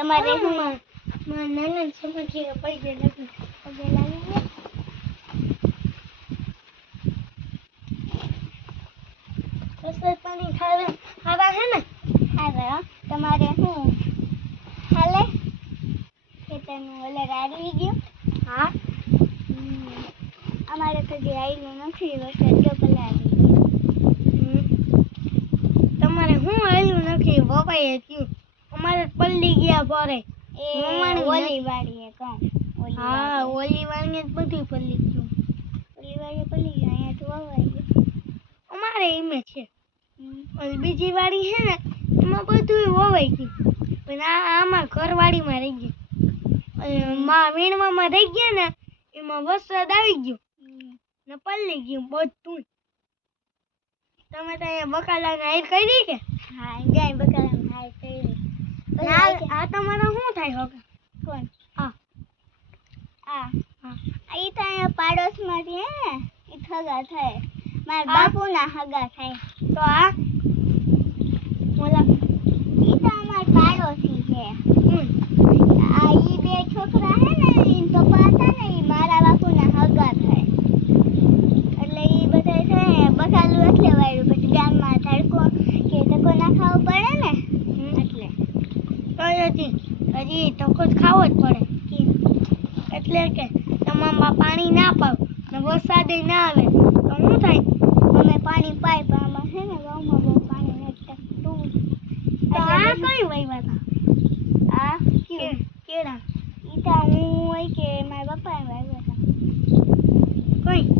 તમારે હું નાના સમજી પડી ગઈ નથી પગે લાગી ગયા રસોઈ પાણી ખાવા હે ને આવે તમારે હું હાલે ખેતરનું ઓલે રાડવી ગયું હા અમારે તો જે આવેલું નથી વરસાદ જો પેલા તમારે શું આવેલું નથી વવાય થયું અમારે પલ્લી ગયા ભરે એ ઓલી વાળી કામ હા ઓલી વાળી જ બધું પલ્લી ગયું ઓલી વાળી પલ્લી ગયા અહીંયા તો વવાઈ ગયું અમારે એમ છે ઓલી બીજી વાળી છે ને એમાં બધું વવાઈ ગયું પણ આમાં ઘરવાળીમાં રહી ગયું માં વીણવામાં રહી ગયા ને એમાં વરસાદ આવી ગયો ને પલ્લી ગયું બધું તમે તો અહીંયા બકાલાને હાઈર કરી કે હા જાય બકાલાને હાઈર કરી આ તમારો શું થાય હવે કોણ હા હા એ તો અહીંયા પાડોશમાંથી હે ને એ હગા થાય મારા બાપુના હગા થાય તો આ બોલા એ તો અમારા પાડોશી છે આ ઈ બે છોકરા હે ને ઈ પપ્પા હતા ને ઈ મારા બાપુના હગા થાય એટલે ઈ બધા છે બકાલું એટલે વાળું પછી ગામમાં તડકો કે તડકો ના ખાવો પડે ને એટલે હજી તડકો જ ખાવો જ પડે એટલે કે તમામાં પાણી ના પાવ ને વરસાદ ના આવે તો શું થાય અમે પાણી પાઈ પણ આમાં છે ને ગામમાં બહુ પાણી નથી ટકતું તો આ કઈ વાવ્યા હતા આ કેળા ઈ તો હું હોય કે મારા પપ્પાએ વાવ્યા હતા કઈ